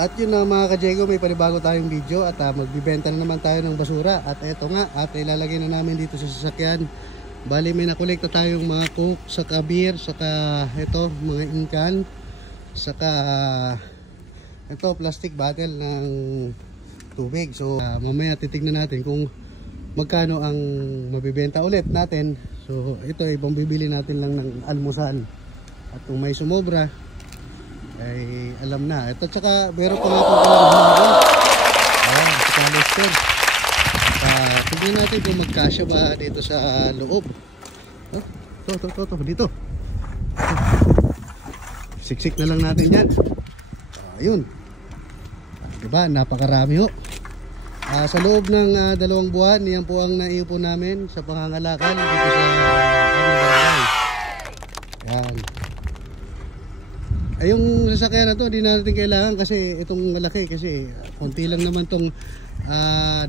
At yun na mga ka-Jego, may panibago tayong video at magbibenta na naman tayo ng basura. At eto nga, at ilalagay na namin dito sa sasakyan. Bali may nakolekta tayong mga coke, saka beer, saka ito, mga inkan, saka ito, plastic bottle ng tubig. So mamaya titignan natin kung magkano ang mabibenta ulit natin. So ito, ibang bibili natin lang ng almusal. At kung may sumobra, ay alam na. Ito tsaka meron pa nga itong kalanghanga. Ayan, tsaka lester. Tignan natin kung magkasya ba dito sa loob. Ito, dito. Siksik na lang natin yan. Ayun. Diba, napakarami ho. Sa loob ng 2 buwan, yan po ang naiipon namin sa pangangalakal dito sa aming barangay. Yan. Ay, yung sasakyan na to, di natin kailangan kasi itong malaki kasi konti lang naman tong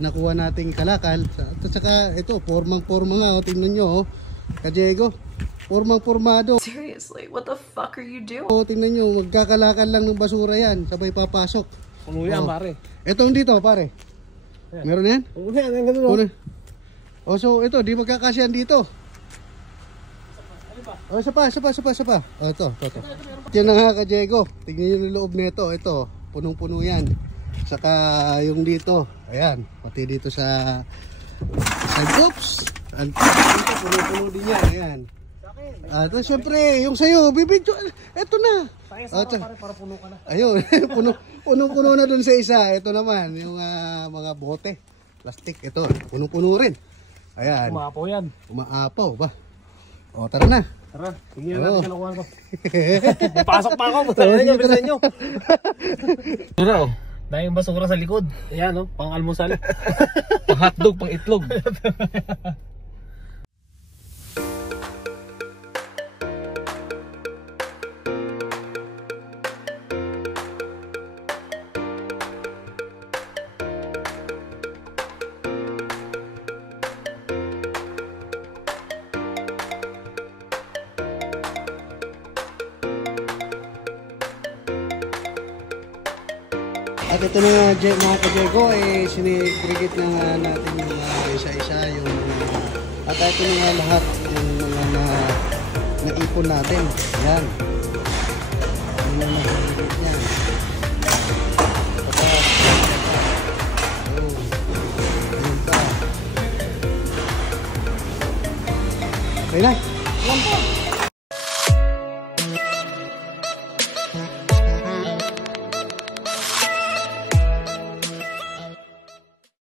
nakuha nating kalakal. At saka ito, formang-forma nga, tingnan nyo, ka-Jego, formang-formado. Seriously, what the fuck are you doing? Tingnan nyo, magkakalakal lang ng basura yan, sabay papasok. Puno yan, pare. Itong dito, pare. Meron yan? Puno yan, ang gano'n. So ito, di magkakasyan dito. Isa pa. Ito. Yan na nga ka-Jego. Tingnan nyo yung loob nito. Ito, punong-puno yan. Saka yung dito. Ayan, pati dito sa oops. Dito, puno-puno din yan. Ayan. Ito, syempre, yung sa'yo, bibidyo. Ito na. Para puno ka na. Ayun, punong-puno na dun sa isa. Ito naman, yung mga bote. Plastic, ito. Punong-puno rin. Ayan. Umaapaw yan. Umaapaw ba? O, tara na. Tara, tingnan natin kalakuhan ko. Pasok pa ako. Bilisan nyo. Basura oh. Dahil yung basura sa likod. Ayan oh, pang almusal. Pang hotdog, pang itlog. At ito na nga mga ka-Jego, sinigregate na nga natin yung isa-isa yung at ito na nga lahat yung mga naipon natin. Yan.